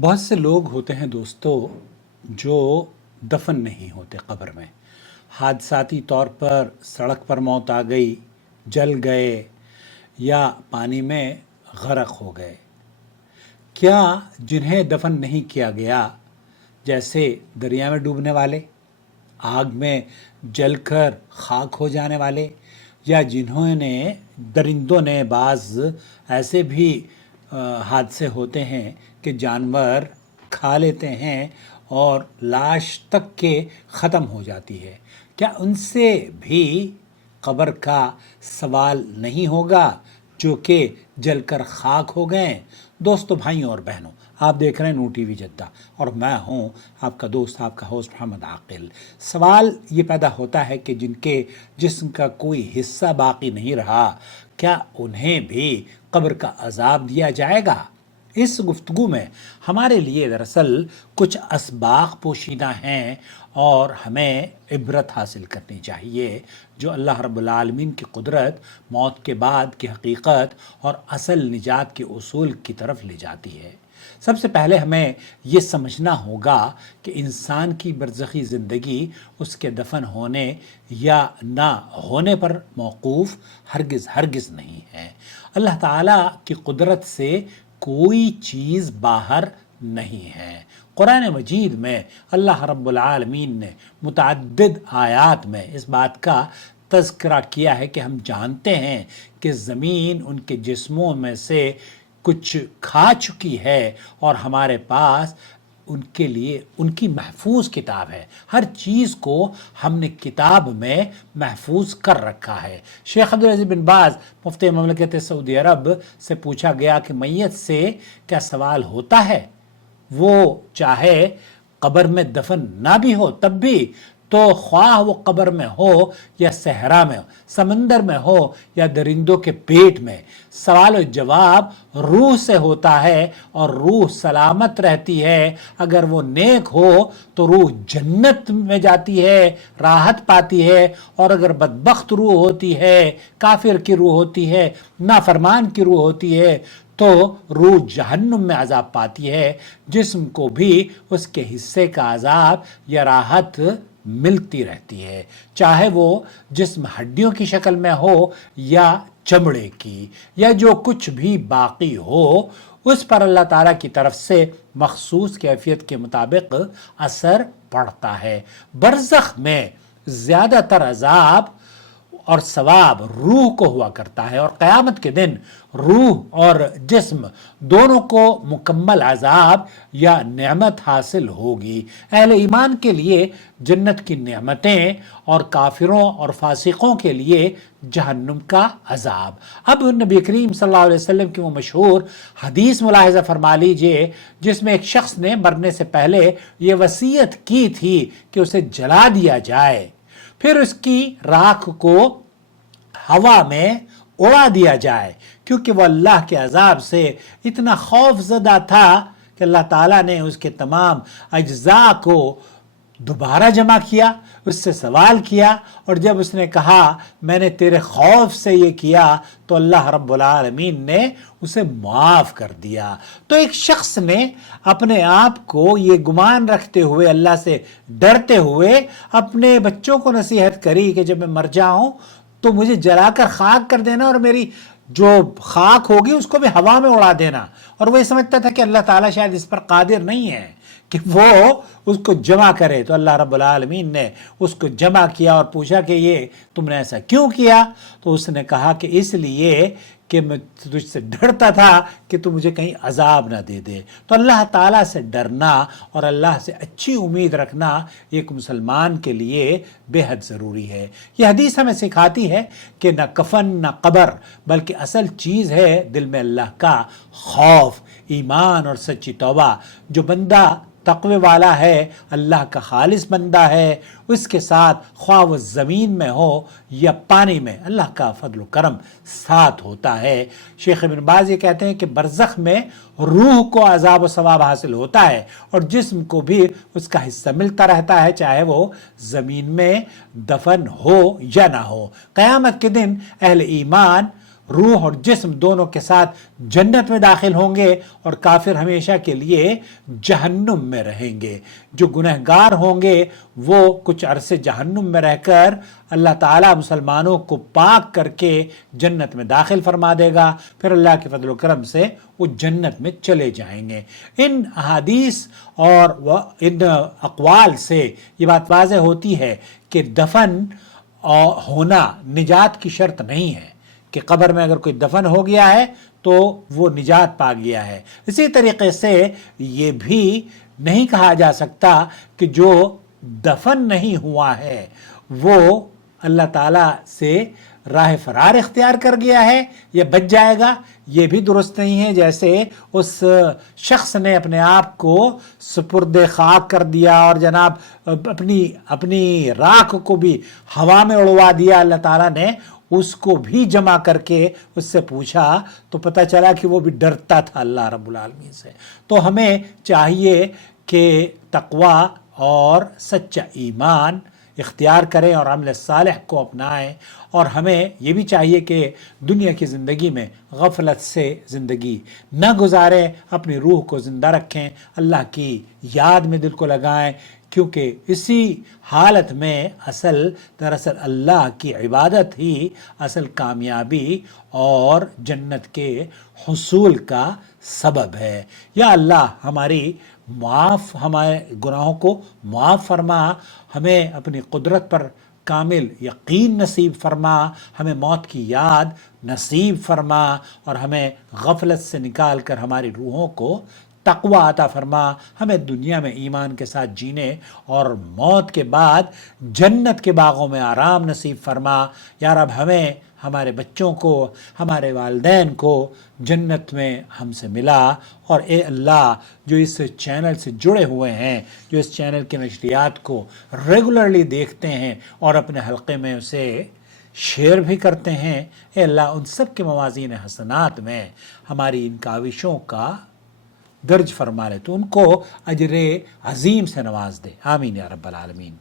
بہت سے لوگ ہوتے ہیں دوستو جو دفن نہیں ہوتے قبر میں، حادثاتی طور پر سڑک پر موت آ گئی، جل گئے یا پانی میں غرق ہو گئے۔ کیا جنہیں دفن نہیں کیا گیا، جیسے دریا میں ڈوبنے والے، آگ میں جل کر خاک ہو جانے والے، یا جنہوں نے درندوں نے بعض ایسے بھی حادثے ہوتے ہیں کہ جانور کھا لیتے ہیں اور لاش تک کے ختم ہو جاتی ہے، کیا ان سے بھی قبر کا سوال نہیں ہوگا جو کہ جل کر خاک ہو گئے؟ دوستو، بھائیوں اور بہنوں، آپ دیکھ رہے ہیں نو ٹی وی جدہ اور میں ہوں آپ کا دوست، آپ کا ہوسٹ محمد عاقل۔ سوال یہ پیدا ہوتا ہے کہ جن کے جسم کا کوئی حصہ باقی نہیں رہا، کیا انہیں بھی قبر کا عذاب دیا جائے گا؟ اس گفتگو میں ہمارے لیے دراصل کچھ اسباق پوشیدہ ہیں اور ہمیں عبرت حاصل کرنی چاہیے، جو اللہ رب العالمین کی قدرت، موت کے بعد کی حقیقت اور اصل نجات کے اصول کی طرف لے جاتی ہے۔ سب سے پہلے ہمیں یہ سمجھنا ہوگا کہ انسان کی برزخی زندگی اس کے دفن ہونے یا نہ ہونے پر موقوف ہرگز نہیں ہے۔ اللہ تعالیٰ کی قدرت سے کوئی چیز باہر نہیں ہے۔ قرآن مجید میں اللہ رب العالمین نے متعدد آیات میں اس بات کا تذکرہ کیا ہے کہ ہم جانتے ہیں کہ زمین ان کے جسموں میں سے کچھ کھا چکی ہے اور ہمارے پاس ان کے لیے ان کی محفوظ کتاب ہے۔ ہر چیز کو ہم نے کتاب میں محفوظ کر رکھا ہے۔ شیخ عبدالعزیز بن باز مفتی مملکت سعودی عرب سے پوچھا گیا کہ میت سے کیا سوال ہوتا ہے؟ وہ چاہے قبر میں دفن نہ بھی ہو تب بھی، تو خواہ وہ قبر میں ہو یا صحرا میں ہو، سمندر میں ہو یا درندوں کے پیٹ میں، سوال و جواب روح سے ہوتا ہے اور روح سلامت رہتی ہے۔ اگر وہ نیک ہو تو روح جنت میں جاتی ہے، راحت پاتی ہے، اور اگر بدبخت روح ہوتی ہے، کافر کی روح ہوتی ہے، نافرمان کی روح ہوتی ہے، تو روح جہنم میں عذاب پاتی ہے۔ جسم کو بھی اس کے حصے کا عذاب یا راحت ملتی رہتی ہے، چاہے وہ جسم ہڈیوں کی شکل میں ہو یا چمڑے کی، یا جو کچھ بھی باقی ہو اس پر اللہ تعالیٰ کی طرف سے مخصوص کیفیت کے مطابق اثر پڑتا ہے۔ برزخ میں زیادہ تر عذاب اور ثواب روح کو ہوا کرتا ہے، اور قیامت کے دن روح اور جسم دونوں کو مکمل عذاب یا نعمت حاصل ہوگی۔ اہل ایمان کے لیے جنت کی نعمتیں اور کافروں اور فاسقوں کے لیے جہنم کا عذاب۔ اب نبی کریم صلی اللہ علیہ وسلم کی وہ مشہور حدیث ملاحظہ فرما لیجئے جس میں ایک شخص نے مرنے سے پہلے یہ وصیت کی تھی کہ اسے جلا دیا جائے، پھر اس کی راکھ کو ہوا میں اڑا دیا جائے، کیونکہ وہ اللہ کے عذاب سے اتنا خوف زدہ تھا کہ اللہ تعالیٰ نے اس کے تمام اجزاء کو دوبارہ جمع کیا، اس سے سوال کیا، اور جب اس نے کہا میں نے تیرے خوف سے یہ کیا تو اللہ رب العالمین نے اسے معاف کر دیا۔ تو ایک شخص نے اپنے آپ کو یہ گمان رکھتے ہوئے، اللہ سے ڈرتے ہوئے اپنے بچوں کو نصیحت کری کہ جب میں مر جاؤں تو مجھے جلا کر خاک کر دینا، اور میری جو خاک ہوگی اس کو بھی ہوا میں اڑا دینا۔ اور وہ یہ سمجھتا تھا کہ اللہ تعالیٰ شاید اس پر قادر نہیں ہے کہ وہ اس کو جمع کرے، تو اللہ رب العالمین نے اس کو جمع کیا اور پوچھا کہ یہ تم نے ایسا کیوں کیا؟ تو اس نے کہا کہ اس لیے کہ میں تجھ سے ڈرتا تھا کہ تو مجھے کہیں عذاب نہ دے دے۔ تو اللہ تعالیٰ سے ڈرنا اور اللہ سے اچھی امید رکھنا ایک مسلمان کے لیے بے حد ضروری ہے۔ یہ حدیث ہمیں سکھاتی ہے کہ نہ کفن نہ قبر، بلکہ اصل چیز ہے دل میں اللہ کا خوف، ایمان اور سچی توبہ۔ جو بندہ تقوی والا ہے، اللہ کا خالص بندہ ہے، اس کے ساتھ خواہ وہ زمین میں ہو یا پانی میں اللہ کا فضل و کرم ساتھ ہوتا ہے۔ شیخ ابن باز یہ کہتے ہیں کہ برزخ میں روح کو عذاب و ثواب حاصل ہوتا ہے اور جسم کو بھی اس کا حصہ ملتا رہتا ہے، چاہے وہ زمین میں دفن ہو یا نہ ہو۔ قیامت کے دن اہل ایمان روح اور جسم دونوں کے ساتھ جنت میں داخل ہوں گے اور کافر ہمیشہ کے لیے جہنم میں رہیں گے۔ جو گنہگار ہوں گے وہ کچھ عرصے جہنم میں رہ کر اللہ تعالیٰ مسلمانوں کو پاک کر کے جنت میں داخل فرما دے گا، پھر اللہ کے فضل و کرم سے وہ جنت میں چلے جائیں گے۔ ان احادیث اور ان اقوال سے یہ بات واضح ہوتی ہے کہ دفن ہونا نجات کی شرط نہیں ہے، کہ قبر میں اگر کوئی دفن ہو گیا ہے تو وہ نجات پا گیا ہے۔ اسی طریقے سے یہ بھی نہیں کہا جا سکتا کہ جو دفن نہیں ہوا ہے وہ اللہ تعالیٰ سے راہ فرار اختیار کر گیا ہے یا بچ جائے گا، یہ بھی درست نہیں ہے۔ جیسے اس شخص نے اپنے آپ کو سپرد خاک کر دیا اور جناب اپنی راکھ کو بھی ہوا میں اڑوا دیا، اللہ تعالیٰ نے اس کو بھی جمع کر کے اس سے پوچھا تو پتہ چلا کہ وہ بھی ڈرتا تھا اللہ رب العالمین سے۔ تو ہمیں چاہیے کہ تقوی اور سچا ایمان اختیار کریں اور عمل صالح کو اپنائیں، اور ہمیں یہ بھی چاہیے کہ دنیا کی زندگی میں غفلت سے زندگی نہ گزاریں، اپنی روح کو زندہ رکھیں، اللہ کی یاد میں دل کو لگائیں، کیونکہ اسی حالت میں دراصل اللہ کی عبادت ہی اصل کامیابی اور جنت کے حصول کا سبب ہے۔ یا اللہ ہمارے گناہوں کو معاف فرما، ہمیں اپنی قدرت پر کامل یقین نصیب فرما، ہمیں موت کی یاد نصیب فرما، اور ہمیں غفلت سے نکال کر ہماری روحوں کو تقوی عطا فرما، ہمیں دنیا میں ایمان کے ساتھ جینے اور موت کے بعد جنت کے باغوں میں آرام نصیب فرما۔ یا رب ہمیں، ہمارے بچوں کو، ہمارے والدین کو جنت میں ہم سے ملا، اور اے اللہ جو اس چینل سے جڑے ہوئے ہیں، جو اس چینل کے نشریات کو ریگولرلی دیکھتے ہیں اور اپنے حلقے میں اسے شیئر بھی کرتے ہیں، اے اللہ ان سب کے موازین حسنات میں ہماری ان کاوشوں کا درج فرما لے، تو ان کو اجر عظیم سے نواز دے، آمین یا رب العالمین۔